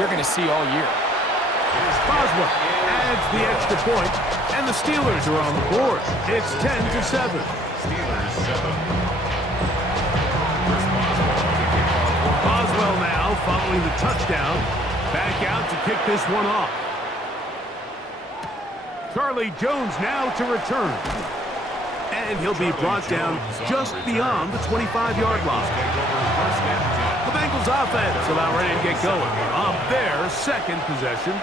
you're going to see all year. Boswell adds the extra point, and the Steelers are on the board. It's 10-7. Steelers 7. Boswell now following the touchdown. Back out to kick this one off. Charlie Jones now to return. And he'll be brought down just beyond the 25-yard line. The Bengals offense about ready to get going on their second possession.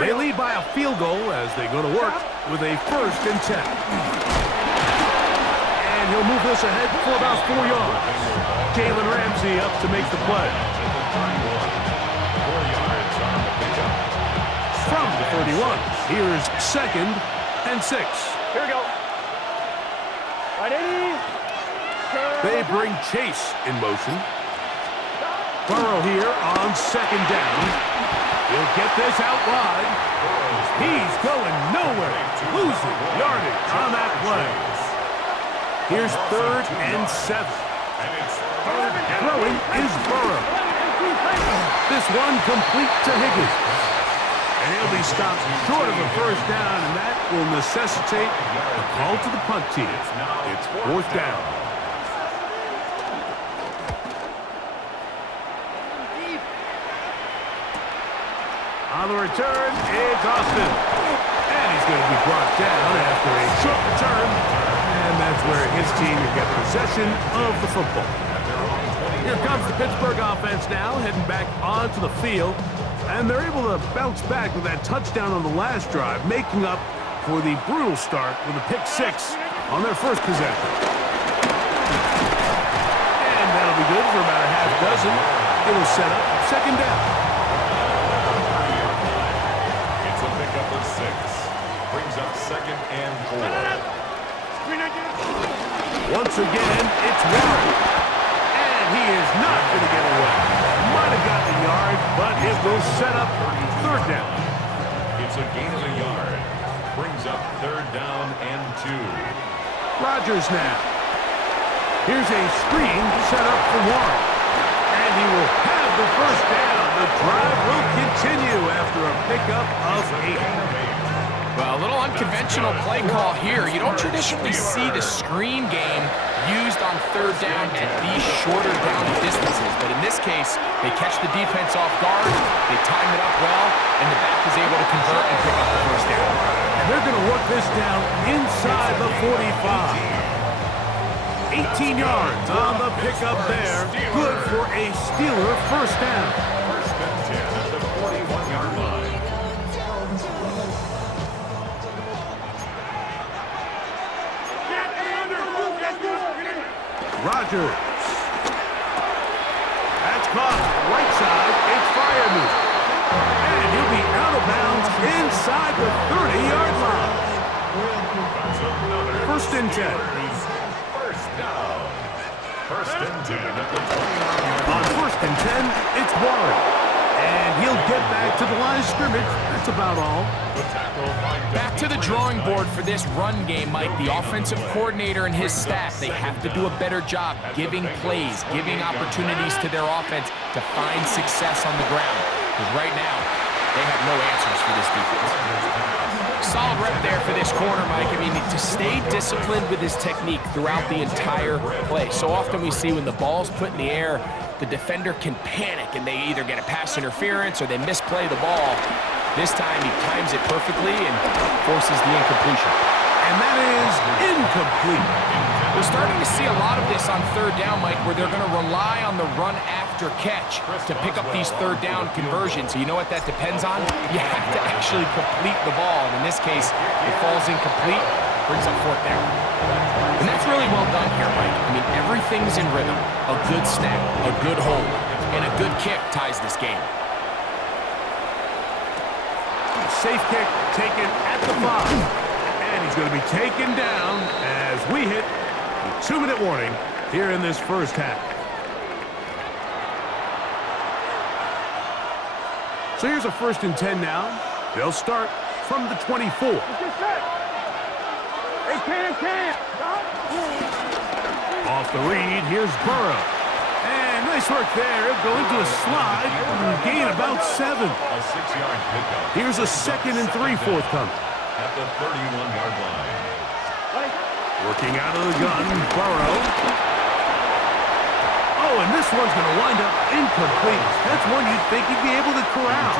They lead by a field goal as they go to work with a 1st and 10. And he'll move this ahead for about 4 yards. Jalen Ramsey up to make the play. From the 31, here's 2nd and 6. Here we go. Ready? They bring Chase in motion. Burrow here on 2nd down. He'll get this out wide. He's going nowhere. Losing yardage on that play. Here's 3rd and 7. Throwing is Burrow. This one complete to Higgins. And he'll be stopped short of a 1st down, and that will necessitate a call to the punt team. It's 4th down. On the return, it's Austin. And he's going to be brought down after a short return. And that's where his team will get possession of the football. Here comes the Pittsburgh offense now, heading back onto the field. And they're able to bounce back with that touchdown on the last drive, making up for the brutal start with a pick 6 on their first possession. And that'll be good for about a half dozen. It'll set up 2nd down. It's a pickup of 6. Brings up 2nd and 4. Once again, it's Warren. And he is not going to get away. Might have got the yard, but it will set up 3rd down. It's a gain of a yard. Brings up 3rd down and 2. Rodgers now. Here's a screen set up for Warren. And he will have the 1st down. The drive will continue after a pickup of 8. Well, a little unconventional play call here. You don't traditionally see the screen game used on 3rd down at these shorter down distances. But in this case, they catch the defense off guard, they time it up well, and the back is able to convert and pick up the 1st down. And they're going to work this down inside the 45. 18 yards on the pickup there. Good for a Steeler 1st down. 1st and 10 at the 41-yard line. Rodgers. That's caught right side. It's Freiermuth. And he'll be out of bounds inside the 30-yard line. 1st and 10. 1st down. 1st and 10 at the 20-yard line. On 1st and 10, it's Warren. And he'll get back to the line of scrimmage. That's about all. Back to the drawing board for this run game, Mike. The offensive coordinator and his staff, they have to do a better job giving plays, giving opportunities to their offense to find success on the ground. Because right now, they have no answers for this defense. Solid rep there for this corner, Mike. I mean, to stay disciplined with his technique throughout the entire play. So often we see when the ball's put in the air, the defender can panic and they either get a pass interference or they misplay the ball. This time he times it perfectly and forces the incompletion. And that is incomplete. We're starting to see a lot of this on 3rd down, Mike, where they're going to rely on the run after catch to pick up these 3rd down conversions. So you know what that depends on? You have to actually complete the ball. And in this case, it falls incomplete, brings up 4th down. And that's really well done here, Mike. I mean, everything's in rhythm. A good snap, a good hold, and a good kick ties this game. Safe kick taken at the 5. And he's going to be taken down as we hit the 2-minute warning here in this first half. So here's a 1st and 10 now. They'll start from the 24. Off the read, here's Burrow. And nice work there. He'll go into a slide and gain about 7. Here's a 2nd and 3 forthcoming. At the 31-yard line. Working out of the gun, Burrow. Oh, and this one's going to wind up incomplete. That's one you'd think he'd be able to corral.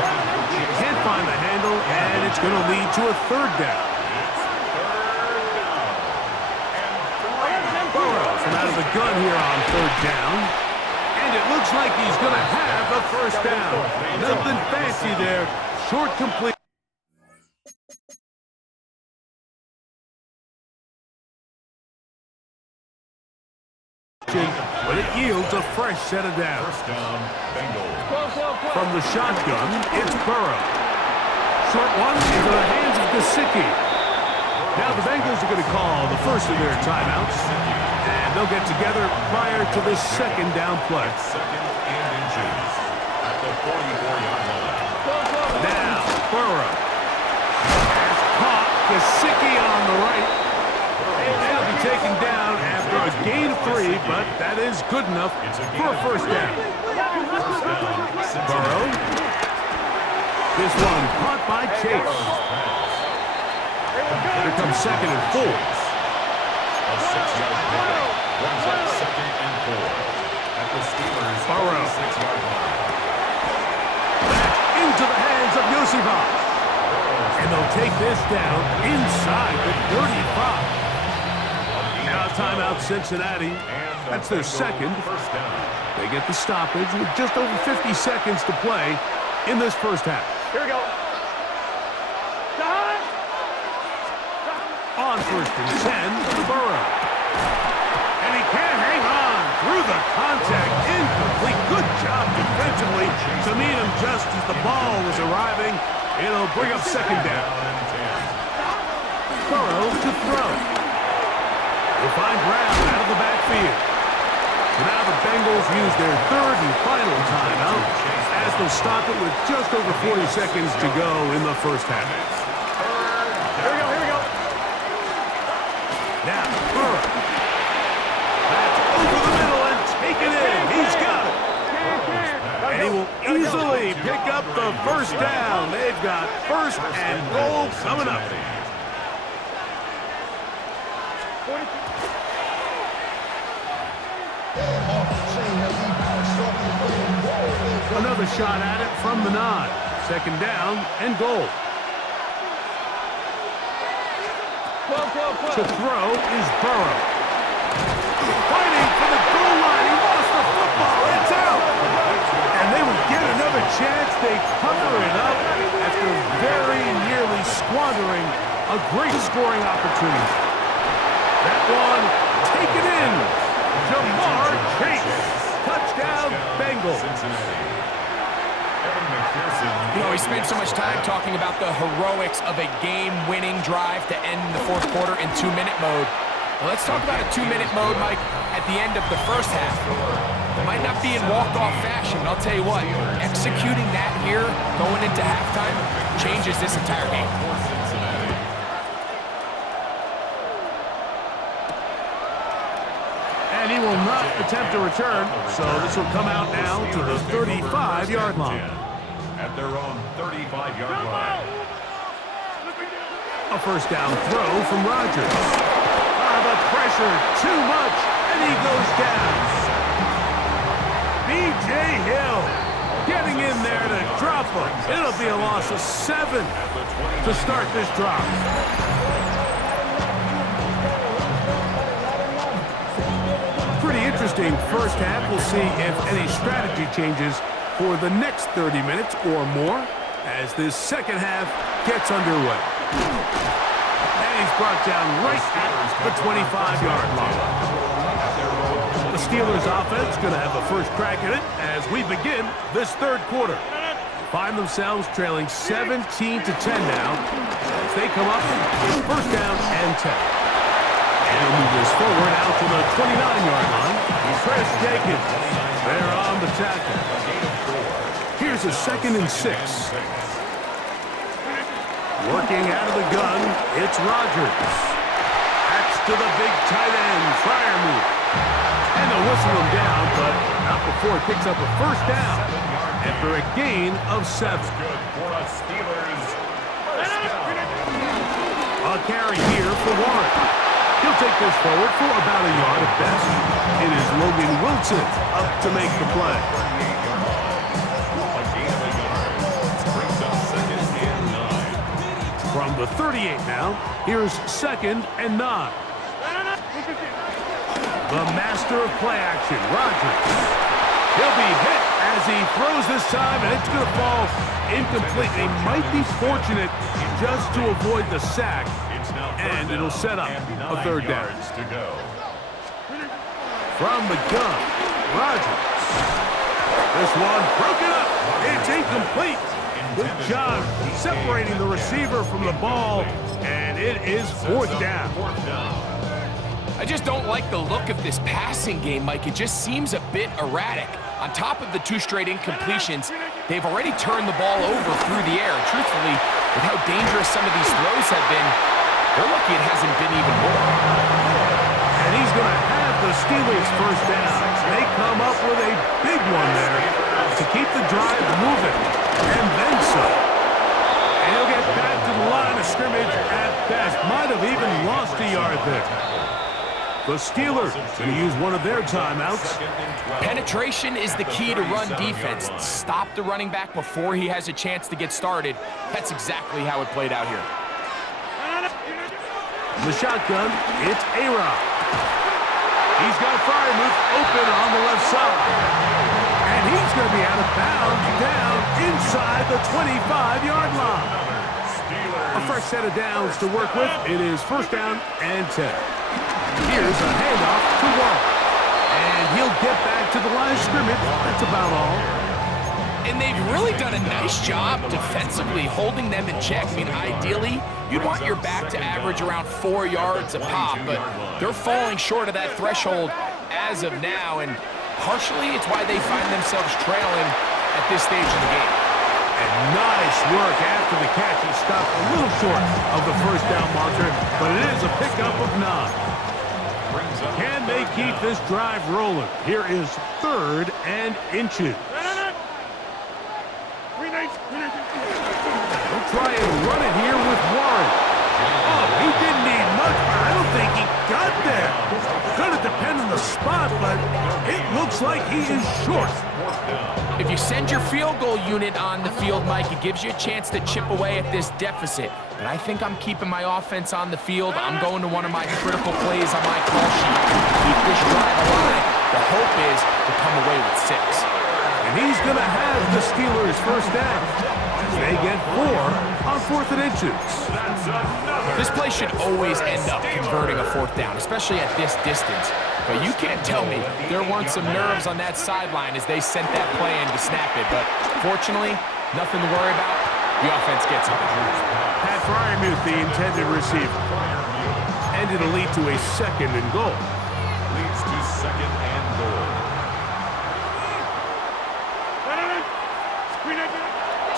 Can't find the handle, and it's going to lead to a 3rd down. Burrow from out of the gun here on 3rd down. And it looks like he's going to have the 1st down. Nothing fancy there. Short complete. But it yields a fresh set of downs. First down, Bengals. From the shotgun, it's Burrow. Short one into the hands of Gesicki. Now the Bengals are going to call the first of their timeouts. And they'll get together prior to this 2nd down play. 2nd and inches. At the 44-yard line. Now, Burrow has caught Gesicki on the right. They'll be taken down after a gain of 3, but that is good enough for a 1st down. Burrow. This one caught by Chase. Here comes 2nd and 4. A 6-yard pickup brings up 2nd and 4. At the Steelers' Burrow. 6-yard line. Back into the hands of Yosifov. And they'll take this down inside the 35. Now timeout Cincinnati. That's their 2nd. First down. They get the stoppage with just over 50 seconds to play in this 1st half. Here we go. On 1st and 10 to Burrow. And he can't hang on through the contact. Incomplete. Good job defensively to meet him just as the ball was arriving. It'll bring up 2nd down. Burrow to throw. They'll find Brown out of the backfield. So now the Bengals use their 3rd and final timeout as they'll stop it with just over 40 seconds to go in the 1st half. Here we go, here we go. Now, Burrow. That's over the middle and taken in. He's got it. And he will easily pick up the 1st down. They've got 1st and goal coming up. Another shot at it from the 9. 2nd down and goal. To throw is Burrow. Fighting for the goal line. He lost the football. It's out. And they will get another chance. They cover it up after very nearly squandering a great scoring opportunity. That one taken in. Jamar Chase. Touchdown, Bengals. You know, we spent so much time talking about the heroics of a game-winning drive to end the 4th quarter in 2-minute mode. Well, let's talk about a 2-minute mode, Mike, at the end of the 1st half. It might not be in walk-off fashion, but I'll tell you what, executing that here, going into halftime, changes this entire game. And he will not attempt a return, so this will come out now to the 35-yard line. At their own 35-yard line. A 1st down throw from Rodgers. The pressure, too much, and he goes down. B.J. Hill getting in there to drop him. It'll be a loss of 7 to start this drive. Pretty interesting 1st half. We'll see if any strategy changes for the next 30 minutes or more as this 2nd half gets underway. And he's brought down right at the 25-yard line. The Steelers offense going to have the first crack at it as we begin this 3rd quarter. Find themselves trailing 17-10 now as they come up with 1st down and 10. And move this forward out to the 29-yard line. Chris Jenkins there on the tackle. Here's a 2nd and 6. Working out of the gun, it's Rodgers. That's to the big tight end, Fryer move. And they'll whistle him down, but not before it picks up a 1st down. after a gain of 7. Good for a Steelers first down. A carry here for Warren. He'll take this forward for about a yard at best. It is Logan Wilson up to make the play. 38 yards. A gain of a yard. Brings up 2nd and 9. From the 38 now, here's 2nd and 9. The master of play action, Rodgers. He'll be hit as he throws this time, and it's going to fall incomplete. They might be fortunate just to avoid the sack, and it'll set up a 3rd down. To go. From the gun, Rodgers. This one broken up. It's incomplete. Good job separating the receiver from the ball, and it is 4th down. I just don't like the look of this passing game, Mike. It just seems a bit erratic. On top of the 2 straight incompletions, they've already turned the ball over through the air. Truthfully, with how dangerous some of these throws have been, they're lucky it hasn't been even more. And he's going to have the Steelers' 1st down. They come up with a big one there to keep the drive moving, and then some. And he'll get back to the line of scrimmage at best. Might have even lost a yard there. The Steelers going to use one of their timeouts. Penetration is the key to run defense. Stop the running back before he has a chance to get started. That's exactly how it played out here. The shotgun, it's A-Rod. He's got Freiermuth open on the left side. And he's going to be out of bounds down inside the 25-yard line. A fresh set of downs to work with. It is 1st down and 10. Here's a handoff to Warren. And he'll get back to the line of scrimmage. That's about all. And they've really done a nice job defensively holding them in check. I mean, ideally, you'd want your back to average around 4 yards a pop, but they're falling short of that threshold as of now, and partially it's why they find themselves trailing at this stage of the game. And nice work after the catch. He stopped a little short of the 1st down marker, but it is a pickup of 9. Can they keep this drive rolling? Here is 3rd and inches. They'll try and run it here with Warren. Oh, he didn't need much, but I don't think he got there. Going to depend on the spot, but it looks like he is short. If you send your field goal unit on the field, Mike, it gives you a chance to chip away at this deficit. But I think I'm keeping my offense on the field. I'm going to one of my critical plays on my call sheet. Keep this drive alive. The hope is to come away with 6. And he's going to have the Steelers' 1st down as they get 4 on 4th and inches. This play should always end up converting a 4th down, especially at this distance. But you can't tell me there weren't some nerves on that sideline as they sent that play in to snap it. But fortunately, nothing to worry about. The offense gets it. Pat Freiermuth, the intended receiver. And it'll lead to a 2nd and goal. Leads to 2nd and goal.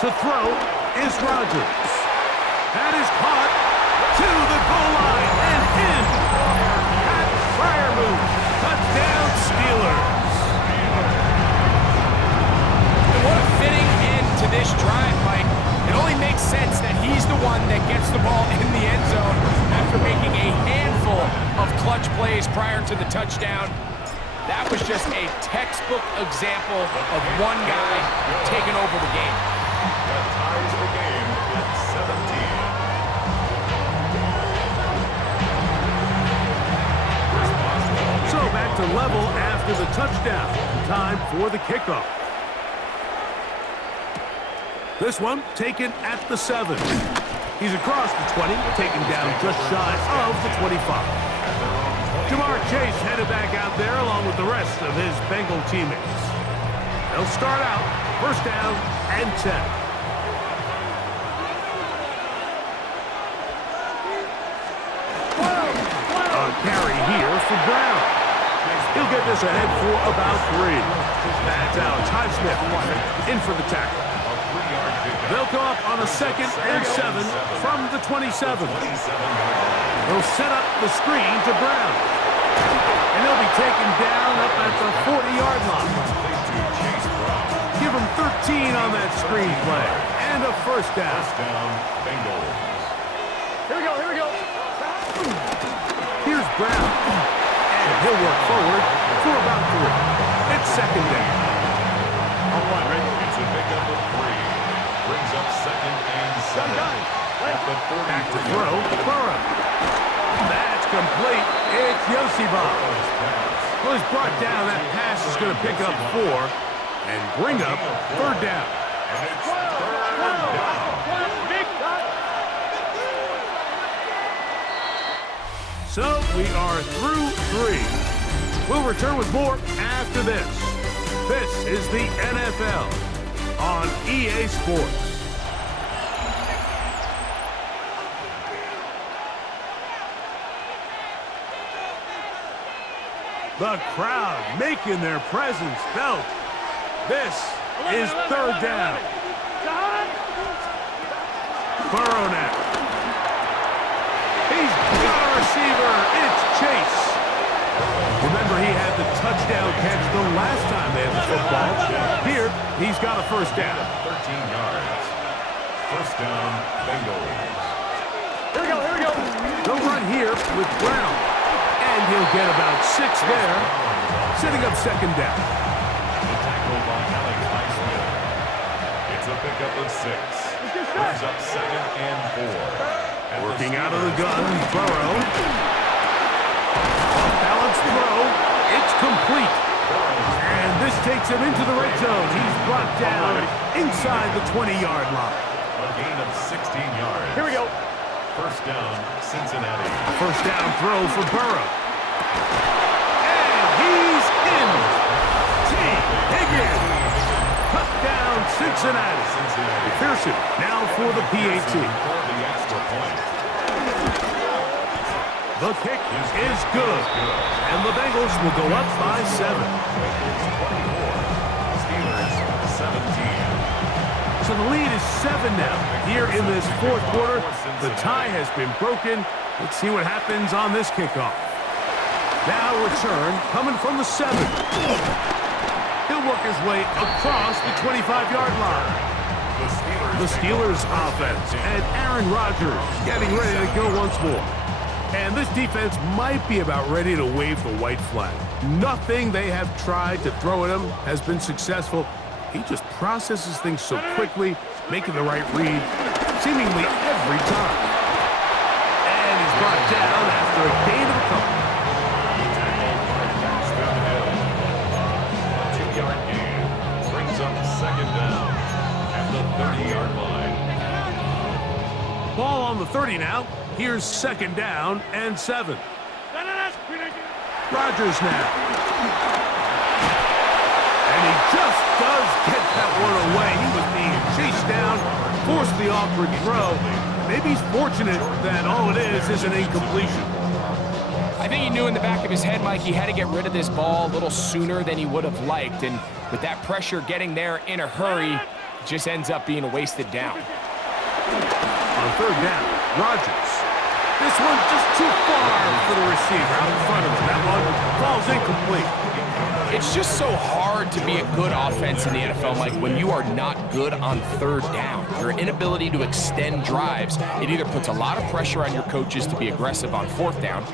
To throw is Rodgers. That is caught to the goal line and in. Pat Freiermuth, touchdown Steelers. And what a fitting end to this drive, Mike. It only makes sense that he's the one that gets the ball in the end zone after making a handful of clutch plays prior to the touchdown. That was just a textbook example of one guy taking over the game. That ties the game at 17. So back to level after the touchdown. Time for the kickoff. This one taken at the 7. He's across the 20, taken down just shy of the 25. Jamar Chase headed back out there along with the rest of his Bengal teammates. They'll start out 1st down and 10. A carry here for Brown. He'll get this ahead for about 3. That's Alex Highsmith in for the tackle. They'll go up on a 2nd and 7 from the 27. They'll set up the screen to Brown. And he'll be taken down up at the 40-yard line. Give him 13 on that screenplay. And a first down. First down, Bengals. Here we go, here we go. Here's Brown. And he'll work forward for about 3. It's second down. On one, ready? It's a pickup of 3. Brings up second and 7. At the 30. Back to throw, Burrow. That's complete. It's Yosibov. Well, he's brought down. That pass is going to pick up 4 and bring up third down. And it's third down. Big shot. So we are through 3. We'll return with more after this. This is the NFL on EA Sports. The crowd making their presence felt. This is third down. Burrow now. He's got a receiver. It's Chase. Remember, he had the touchdown catch the last time they had the football. Here, he's got a first down. 13 yards. First down, Bengals. Here we go, here we go. They'll run here with Brown. And he'll get about 6 there, setting up second down. The tackle by Alex Highsmith. It's a pickup of 6. Brings up second and 4. Working out of the gun, Burrow. Off-balance throw. It's complete. And this takes him into the red zone. He's brought down inside the 20-yard line. A gain of 16 yards. Here we go. First down, Cincinnati. First down throw for Burrow. And he's in. T. Higgins. Touchdown, Cincinnati. McPherson now for the PAT. For the extra point. The kick is good. And the Bengals will go up by 7. Steelers 17. So the lead is 7 now. Here in this fourth quarter, the tie has been broken. Let's see what happens on this kickoff. Now return coming from the 7. He'll work his way across the 25-yard line. The Steelers offense and Aaron Rodgers getting ready to go once more. And this defense might be about ready to wave the white flag. Nothing they have tried to throw at him has been successful. He just processes things so quickly, making the right read seemingly every time. And he's brought down after a gain of a couple. A 2-yard gain brings up second down at the 30-yard line. Ball on the 30 now. Here's second down and 7. Rodgers now. And he just does get that one away. He was being chased down, forced the awkward throw. Maybe he's fortunate that all it is an incompletion. I think he knew in the back of his head, Mike, he had to get rid of this ball a little sooner than he would have liked. And with that pressure getting there in a hurry, it just ends up being a wasted down. On third down, Rodgers. This one just too far for the receiver out in front of him. That one falls incomplete. It's just so hard to be a good offense in the NFL, Mike, when you are not good on third down. Your inability to extend drives, it either puts a lot of pressure on your coaches to be aggressive on fourth down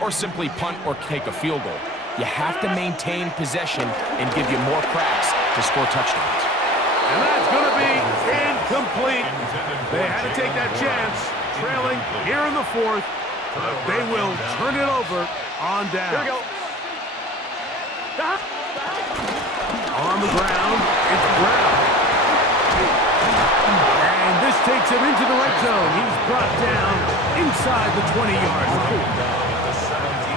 or simply punt or take a field goal. You have to maintain possession and give you more cracks to score touchdowns. And that's going to be incomplete. They had to take that chance, trailing here in the fourth. But they will turn it over on down. Here we go. On the ground, it's Brown. And this takes him into the red zone. He's brought down inside the 20-yard line.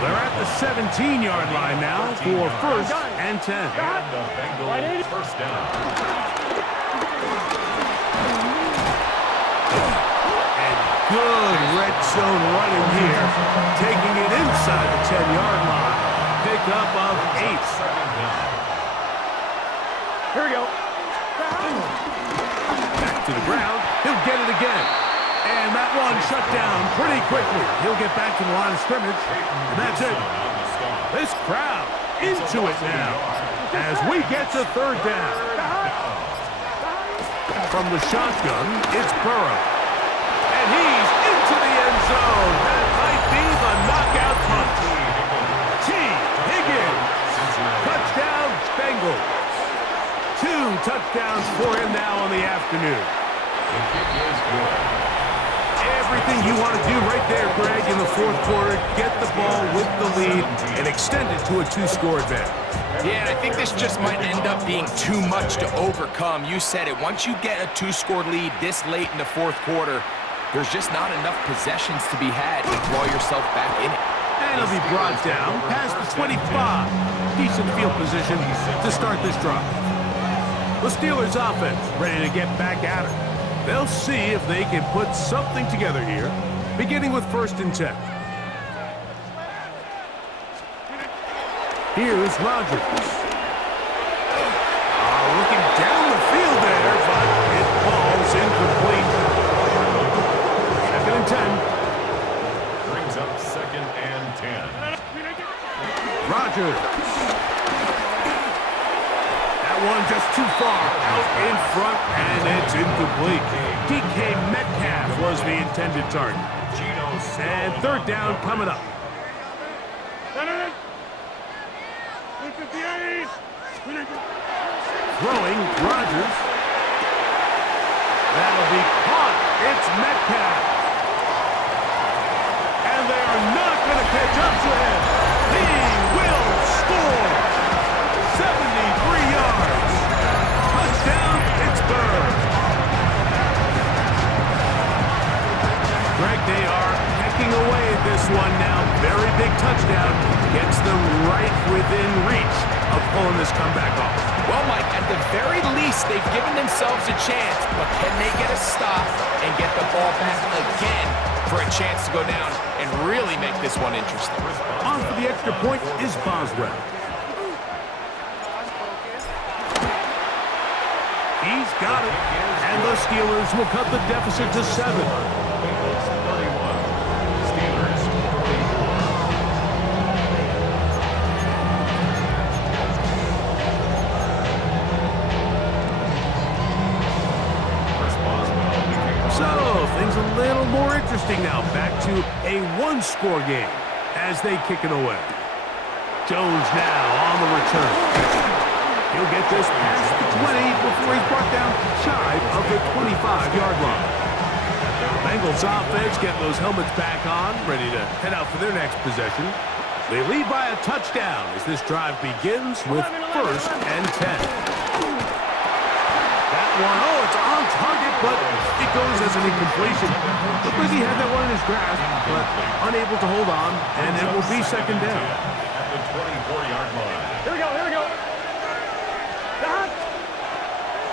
They're at the 17-yard line now for first and 10. And the Bengals first down. And good red zone running here, taking it inside the 10-yard line. Pickup of 8. Here we go. Back to the ground. He'll get it again. And that one shut down pretty quickly. He'll get back to the line of scrimmage. And that's it. This crowd into it now as we get to third down. From the shotgun, it's Burrow. And he's into the end zone. That might be the knockout punch. T. Higgins. Touchdown, Bengals. 2 touchdowns for him now on the afternoon. The kick is good. Everything you want to do right there, Greg, in the fourth quarter. Get the ball with the lead and extend it to a 2-score advantage. Yeah, and I think this just might end up being too much to overcome. You said it. Once you get a 2-score lead this late in the fourth quarter, there's just not enough possessions to be had to draw yourself back in it. And it'll be brought down past the 25. Decent field position to start this drive. The Steelers offense ready to get back at it. They'll see if they can put something together here, beginning with 1st and 10. Here's Rodgers. Looking down the field there, but it falls incomplete. 2nd and 10. Brings up 2nd and 10. Rodgers. That one just too far out in front, and it's incomplete. DK Metcalf was the intended target. And 3rd down coming up. Throwing, Rodgers. That'll be caught. It's Metcalf. And they are not going to catch up to him. He will score. 73 yards. Touchdown, Pittsburgh. Greg, they are hacking away at this one now. Very big touchdown. Gets them right within reach of pulling this comeback off. Well, Mike, at the very least, they've given themselves a chance, but can they get a stop and get the ball back again for a chance to go down and really make this one interesting? On for the extra point is Boswell. He's got it, and the Steelers will cut the deficit to 7. Bengals 31. Steelers 34. So, things a little more interesting now. Back to a 1-score game as they kick it away. Jones now on the return. He'll get this past the 20 before he's brought down shy of the 25-yard line. The Bengals offense getting those helmets back on, ready to head out for their next possession. They lead by a touchdown as this drive begins with 1st and 10. That one, it's on target, but it goes as an incompletion. Looked like he had that one in his grasp, but unable to hold on, and it will be 2nd down. At the 24-yard line. Here we go, here we go.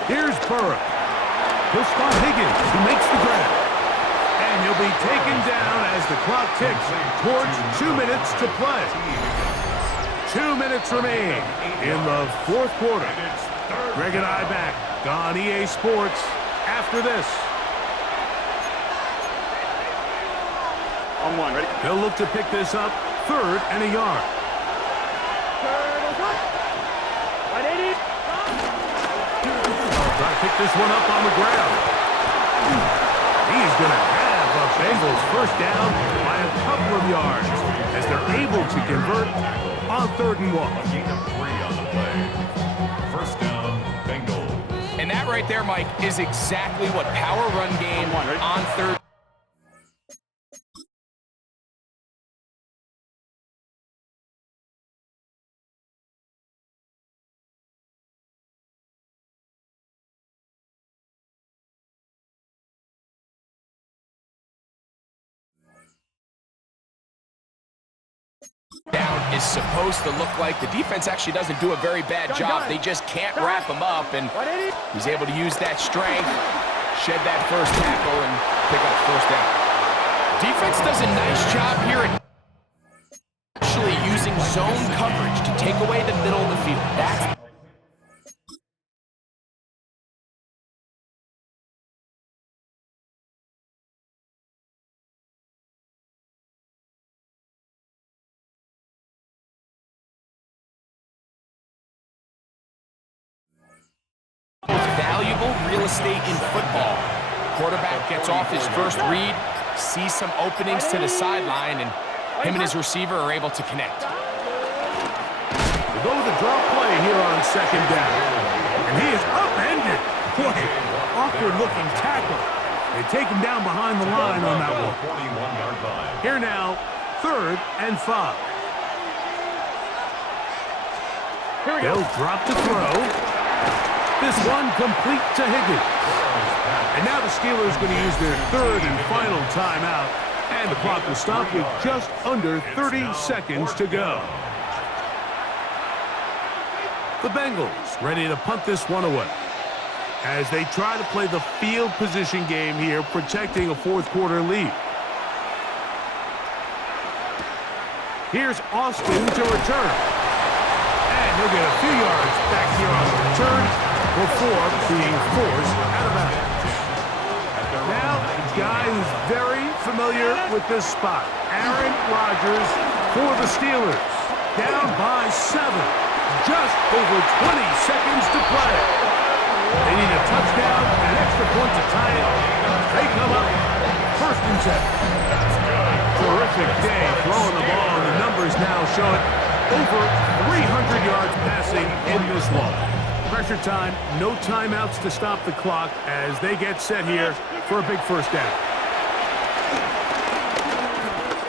Here's Burrow. He'll spot Higgins, who makes the grab. And he'll be taken down as the clock ticks towards 2 minutes to play. 2 minutes remain in the 4th quarter. Greg and I back on EA Sports after this. On 1, ready? They'll look to pick this up 3rd and a yard. Try to pick this one up on the ground. He's going to have a Bengals 1st down by a couple of yards as they're able to convert on 3rd and 1. A gain of 3 on the play. 1st down, Bengals. And that right there, Mike, is exactly what power run game on 3rd. Down is supposed to look like. The defense actually doesn't do a very bad job. They just can't wrap him up, and he's able to use that strength, shed that 1st tackle, and pick up 1st down. Defense does a nice job here at actually using zone coverage to take away the middle of the field. That's valuable all real estate in football. Quarterback gets off his first read, sees some openings to the sideline, and him and his receiver are able to connect. They go with a drop play here on second down. And he is upended. Boy, awkward-looking tackle. They take him down behind the line on that one. Here now, 3rd and 5. They'll drop to throw. This one complete to Higgins. And now the Steelers going to use their 3rd and final timeout. And the clock will stop with just under 30 seconds to go. The Bengals ready to punt this one away as they try to play the field position game here, protecting a 4th quarter lead. Here's Austin to return. And he'll get a few yards back here on the return before being forced out of bounds. Now, a guy who's very familiar with this spot, Aaron Rodgers for the Steelers. Down by 7. Just over 20 seconds to play. They need a touchdown and an extra point to tie it. They come up 1st and 10. Terrific day throwing the ball, and the numbers now show it. Over 300 yards passing in this one. Pressure time, no timeouts to stop the clock as they get set here for a big 1st down.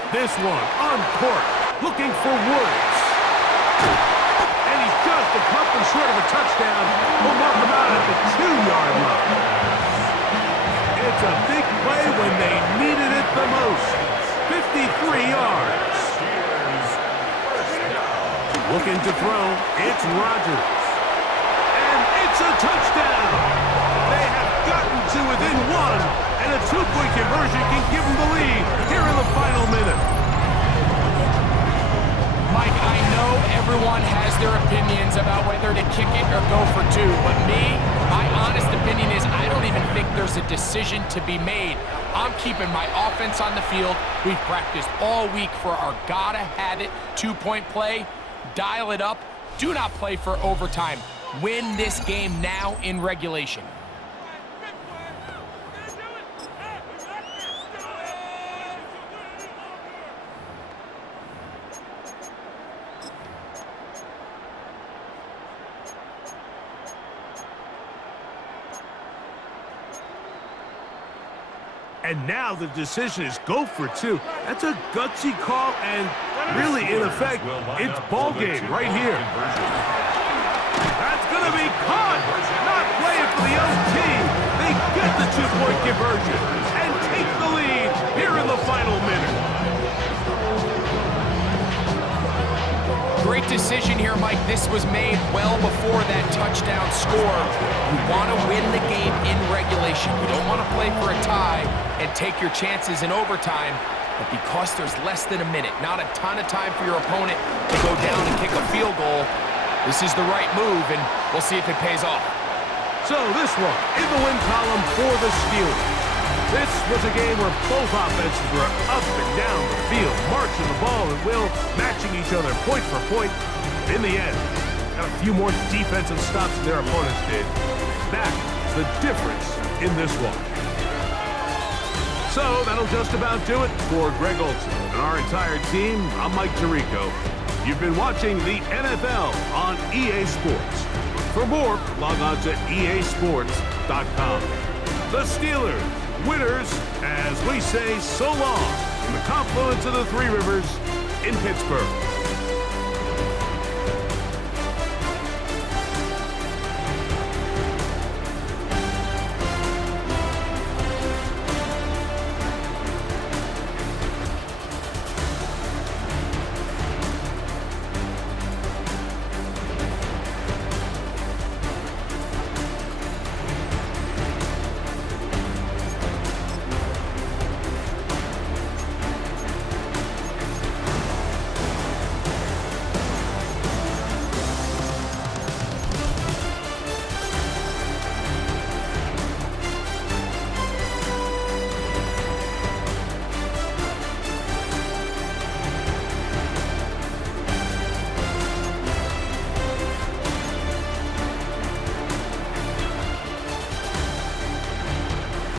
This one on court, looking for Woods. And he's just a couple short of a touchdown. We'll mark him out at the 2-yard line. It's a big play when they needed it the most. 53 yards. Looking to throw, it's Rodgers. And it's a touchdown. They have gotten to within 1, and a 2-point conversion can give them the lead here in the final minute. Mike, I know everyone has their opinions about whether to kick it or go for 2, but my honest opinion is I don't even think there's a decision to be made. I'm keeping my offense on the field. We've practiced all week for our gotta-have-it 2-point play. Dial it up. Do not play for overtime. Win this game now in regulation. And now the decision is go for 2. That's a gutsy call, and really, in effect, it's ball game right here. That's going to be caught. Not playing for the OT. They get the 2-point conversion and take the lead here in the final minute. Great decision here, Mike. This was made well before that touchdown score. You want to win the game in regulation. You don't want to play for a tie and take your chances in overtime. But because there's less than a minute, not a ton of time for your opponent to go down and kick a field goal, this is the right move, and we'll see if it pays off. So this one in the win column for the Steelers. This was a game where both offenses were up and down the field, marching the ball at will, matching each other point for point. In the end, got a few more defensive stops than their opponents did. That's the difference in this one. So that'll just about do it for Greg Olson and our entire team. I'm Mike Tirico. You've been watching the NFL on EA Sports. For more, log on to easports.com. The Steelers, winners, as we say so long from the confluence of the Three Rivers in Pittsburgh.